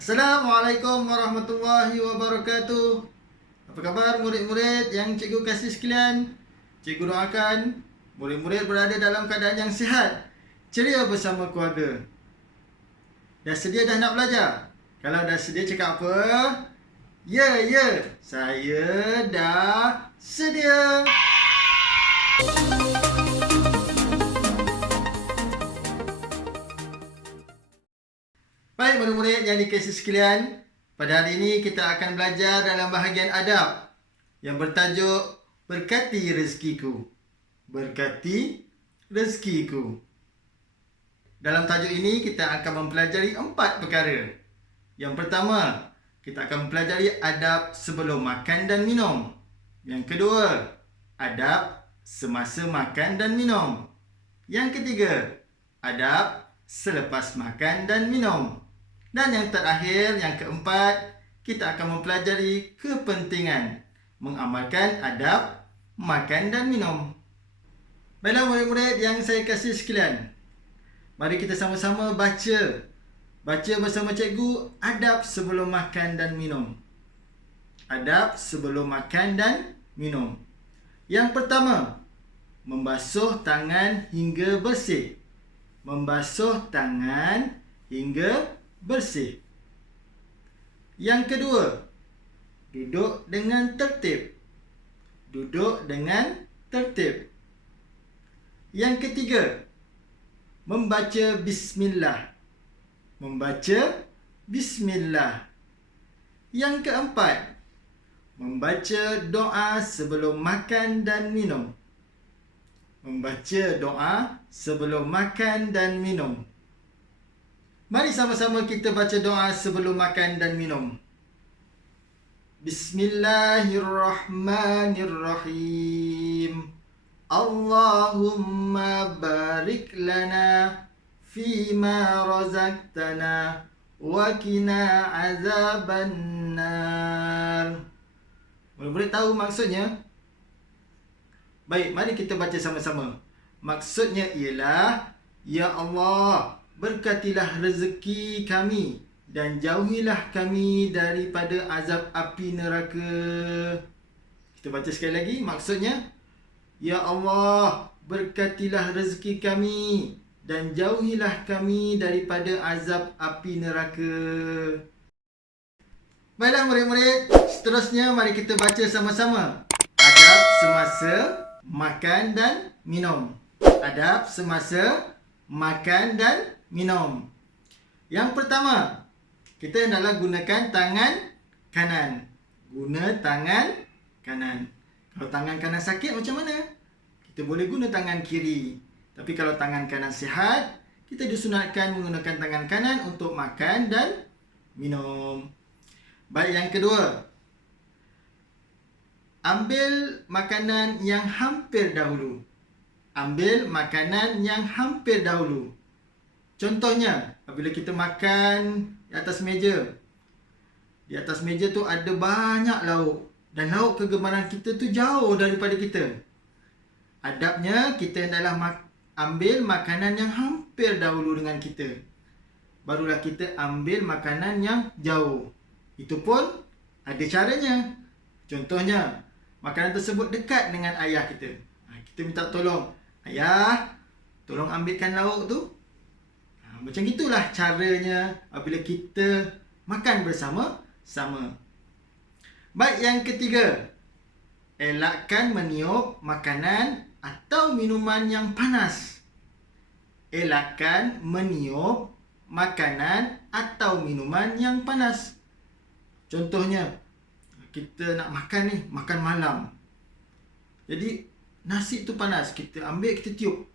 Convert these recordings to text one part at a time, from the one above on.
Assalamualaikum warahmatullahi wabarakatuh. Apa khabar murid-murid yang cikgu kasih sekalian? Cikgu doakan murid-murid berada dalam keadaan yang sihat, ceria bersama keluarga. Dah sedia dah nak belajar? Kalau dah sedia cakap apa? Ya, ya, saya dah sedia. Baik murid-murid yang dikasihi sekalian, pada hari ini kita akan belajar dalam bahagian adab yang bertajuk Berkati Rezekiku. Berkati Rezekiku. Dalam tajuk ini kita akan mempelajari 4 perkara. Yang pertama, kita akan mempelajari adab sebelum makan dan minum. Yang kedua, adab semasa makan dan minum. Yang ketiga, adab selepas makan dan minum. Dan yang terakhir, yang keempat, kita akan mempelajari kepentingan mengamalkan adab makan dan minum. Baiklah murid-murid yang saya kasih sekalian, mari kita sama-sama baca bersama cikgu adab sebelum makan dan minum. Adab sebelum makan dan minum. Yang pertama, membasuh tangan hingga bersih. Membasuh tangan hingga bersih. Yang kedua, duduk dengan tertib. Duduk dengan tertib. Yang ketiga, membaca bismillah. Membaca bismillah. Yang keempat, membaca doa sebelum makan dan minum. Membaca doa sebelum makan dan minum. Mari sama-sama kita baca doa sebelum makan dan minum. Bismillahirrahmanirrahim. Allahumma barik lana fima razaqtana wa qina azabannar. Murid-murid tahu maksudnya? Baik, mari kita baca sama-sama. Maksudnya ialah, Ya Allah, berkatilah rezeki kami dan jauhilah kami daripada azab api neraka. Kita baca sekali lagi. Maksudnya, Ya Allah, berkatilah rezeki kami dan jauhilah kami daripada azab api neraka. Baiklah murid-murid, seterusnya mari kita baca sama-sama. Adab semasa makan dan minum. Adab semasa makan dan minum. Yang pertama, kita hendaklah gunakan tangan kanan. Guna tangan kanan. Kalau tangan kanan sakit macam mana? Kita boleh guna tangan kiri. Tapi kalau tangan kanan sihat, kita disunatkan menggunakan tangan kanan untuk makan dan minum. Baik, yang kedua, ambil makanan yang hampir dahulu. Ambil makanan yang hampir dahulu. Contohnya, apabila kita makan di atas meja. Di atas meja tu ada banyak lauk. Dan lauk kegemaran kita tu jauh daripada kita. Adabnya, kita hendaklah ambil makanan yang hampir dahulu dengan kita. Barulah kita ambil makanan yang jauh. Itu pun ada caranya. Contohnya, makanan tersebut dekat dengan ayah kita. Kita minta tolong. Ayah, tolong ambilkan lauk tu. Macam itulah caranya apabila kita makan bersama-sama. Baik, yang ketiga, elakkan meniup makanan atau minuman yang panas. Elakkan meniup makanan atau minuman yang panas. Contohnya, kita nak makan ni, makan malam. Jadi, nasi tu panas. Kita ambil, kita tiup.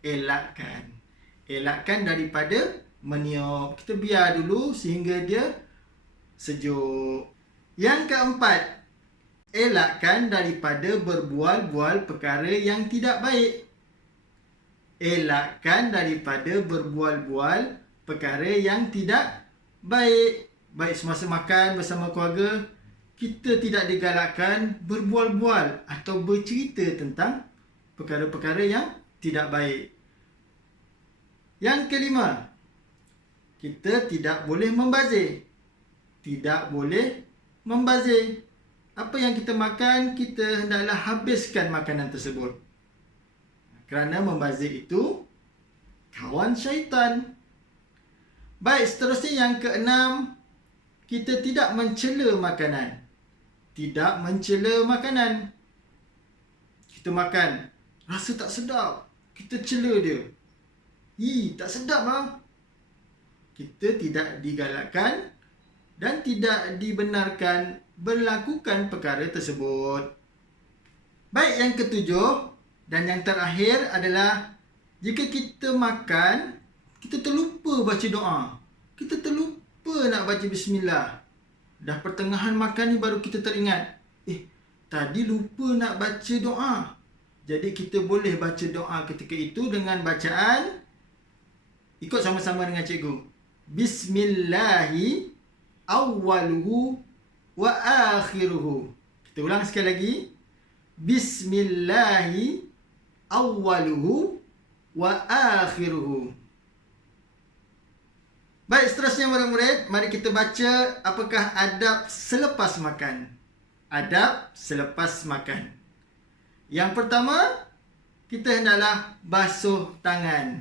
Elakkan. Elakkan daripada meniup. Kita biar dulu sehingga dia sejuk. Yang keempat, elakkan daripada berbual-bual perkara yang tidak baik. Elakkan daripada berbual-bual perkara yang tidak baik. Baik semasa makan bersama keluarga, kita tidak digalakkan berbual-bual atau bercerita tentang perkara-perkara yang tidak baik. Yang kelima, kita tidak boleh membazir. Tidak boleh membazir. Apa yang kita makan, kita hendaklah habiskan makanan tersebut. Kerana membazir itu kawan syaitan. Baik, seterusnya yang keenam, kita tidak mencela makanan. Tidak mencela makanan. Kita makan, rasa tak sedap, kita cela dia. Tak sedap lah. Kita tidak digalakkan dan tidak dibenarkan melakukan perkara tersebut. Baik, yang ketujuh dan yang terakhir adalah jika kita makan, kita terlupa baca doa. Kita terlupa nak baca bismillah. Dah pertengahan makan ni baru kita teringat. Tadi lupa nak baca doa. Jadi kita boleh baca doa ketika itu dengan bacaan. Ikut sama-sama dengan cikgu. Bismillahi awwaluhu wa akhiruhu. Kita ulang sekali lagi. Bismillahi awwaluhu wa akhiruhu. Baik, seterusnya murid-murid, mari kita baca apakah adab selepas makan. Adab selepas makan. Yang pertama, kita hendaklah basuh tangan.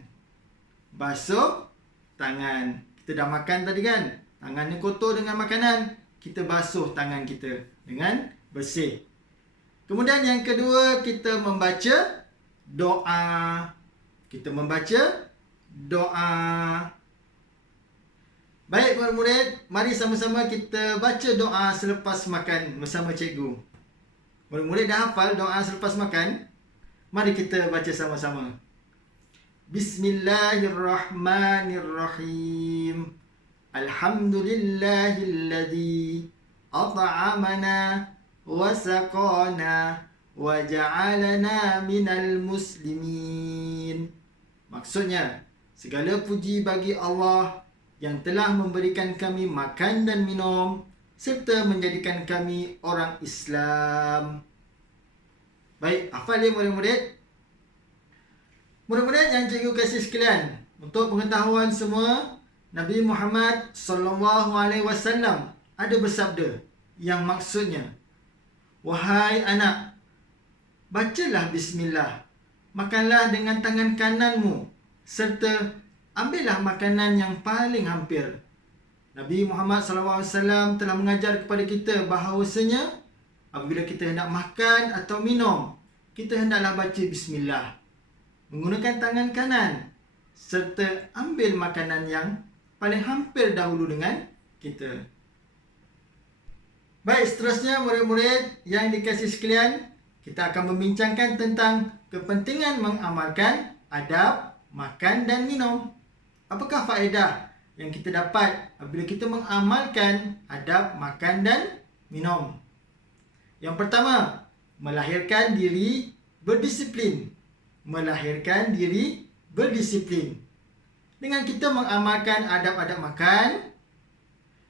Basuh tangan. Kita dah makan tadi kan? Tangannya kotor dengan makanan. Kita basuh tangan kita dengan bersih. Kemudian yang kedua, kita membaca doa. Kita membaca doa. Baik murid-murid, mari sama-sama kita baca doa selepas makan bersama cikgu. Murid-murid dah hafal doa selepas makan? Mari kita baca sama-sama. Bismillahirrahmanirrahim. Alhamdulillahilladzi at'amana wa saqana wa ja'alana minal muslimin. Maksudnya, segala puji bagi Allah yang telah memberikan kami makan dan minum serta menjadikan kami orang Islam. Baik, hafal ya murid-murid? Murid-murid yang cikgu kasih sekalian, untuk pengetahuan semua, Nabi Muhammad SAW ada bersabda yang maksudnya, wahai anak, bacalah bismillah, makanlah dengan tangan kananmu, serta ambillah makanan yang paling hampir. Nabi Muhammad SAW telah mengajar kepada kita bahawasanya apabila kita hendak makan atau minum, kita hendaklah baca bismillah, menggunakan tangan kanan, serta ambil makanan yang paling hampir dahulu dengan kita. Baik, seterusnya murid-murid yang dikasihi sekalian, kita akan membincangkan tentang kepentingan mengamalkan adab makan dan minum. Apakah faedah yang kita dapat apabila kita mengamalkan adab makan dan minum? Yang pertama, melahirkan diri berdisiplin. Melahirkan diri berdisiplin. Dengan kita mengamalkan adab-adab makan,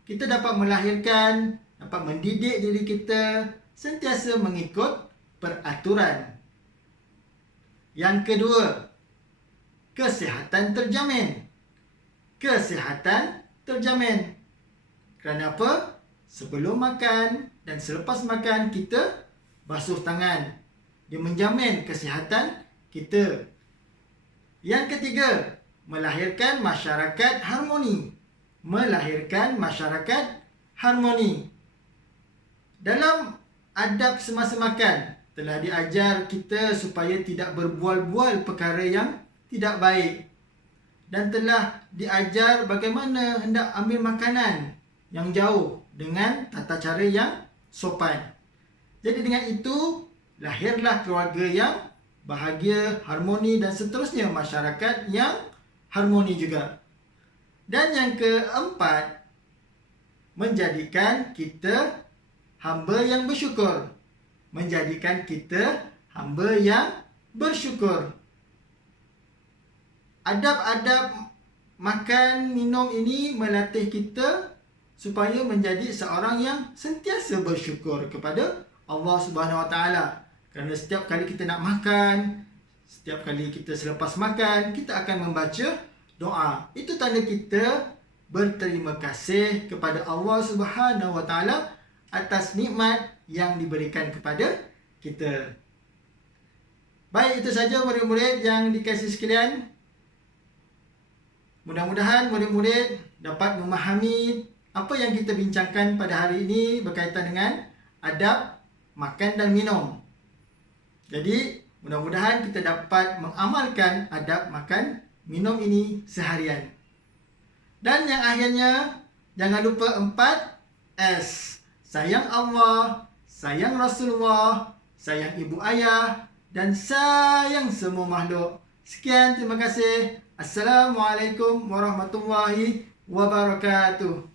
kita dapat melahirkan, dapat mendidik diri kita sentiasa mengikut peraturan. Yang kedua, kesihatan terjamin. Kesihatan terjamin. Kerana apa? Sebelum makan dan selepas makan kita basuh tangan. Dia menjamin kesihatan kita. Yang ketiga, melahirkan masyarakat harmoni. Melahirkan masyarakat harmoni. Dalam adab semasa makan, telah diajar kita supaya tidak berbual-bual perkara yang tidak baik. Dan telah diajar bagaimana hendak ambil makanan yang jauh dengan tata cara yang sopan. Jadi dengan itu, lahirlah keluarga yang bahagia, harmoni dan seterusnya, masyarakat yang harmoni juga. Dan yang keempat, menjadikan kita hamba yang bersyukur. Menjadikan kita hamba yang bersyukur. Adab-adab makan, minum ini melatih kita supaya menjadi seorang yang sentiasa bersyukur kepada Allah Subhanahu Wa Taala. Kerana setiap kali kita nak makan, setiap kali kita selepas makan, kita akan membaca doa. Itu tanda kita berterima kasih kepada Allah Subhanahu Wa Taala atas nikmat yang diberikan kepada kita. Baik, itu saja murid-murid yang dikasihi sekalian. Mudah-mudahan murid-murid dapat memahami apa yang kita bincangkan pada hari ini berkaitan dengan adab makan dan minum. Jadi, mudah-mudahan kita dapat mengamalkan adab makan minum ini seharian. Dan yang akhirnya, jangan lupa 4S. Sayang Allah, sayang Rasulullah, sayang ibu ayah, dan sayang semua makhluk. Sekian, terima kasih. Assalamualaikum warahmatullahi wabarakatuh.